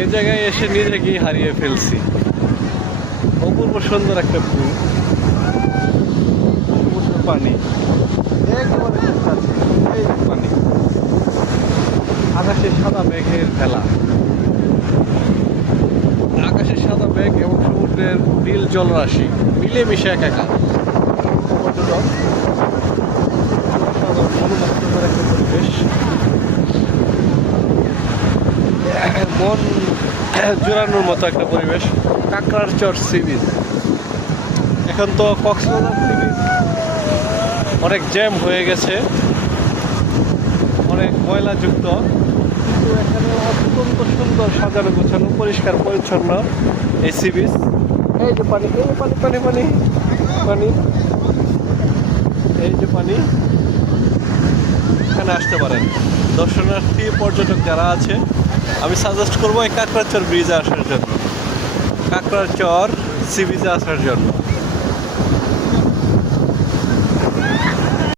এই জায়গায় এসে নিজেকেই হারিয়ে ফেলছি। অপূর্ব সুন্দর একটা পুল, পানি একেবারে কাছে, এই পানি, আকাশে সাদা মেঘের ভেলা, আকাশের সাদা মেঘ এবং সমুদ্রের নীল জলরাশি মিলেমিশে একাকার। পর্যটক মনোমুগ্ধকর একটা পরিবেশ, মন জোড়ানোর মতো একটা পরিবেশ। কাঁকড়ারচর সি বিচ, এখন তো কক্সবাজার সি বিচ অনেক জ্যাম হয়ে গেছে, অনেক ময়লাযুক্ত, কিন্তু এখানে অত্যন্ত সুন্দর সাজানো গোছানো পরিষ্কার পরিচ্ছন্ন এই সি বিচ। এই যে পানি, এই যে পানি পানি পানি পানি, এই যে পানি। এখানে আসতে পারেন দর্শনার্থী পর্যটক যারা আছে, আমি সাজেস্ট করবো এই কাঁকড়ারচর ব্রিজে আসার জন্য, কাঁকড়ারচর সি বিচে আসার জন্য।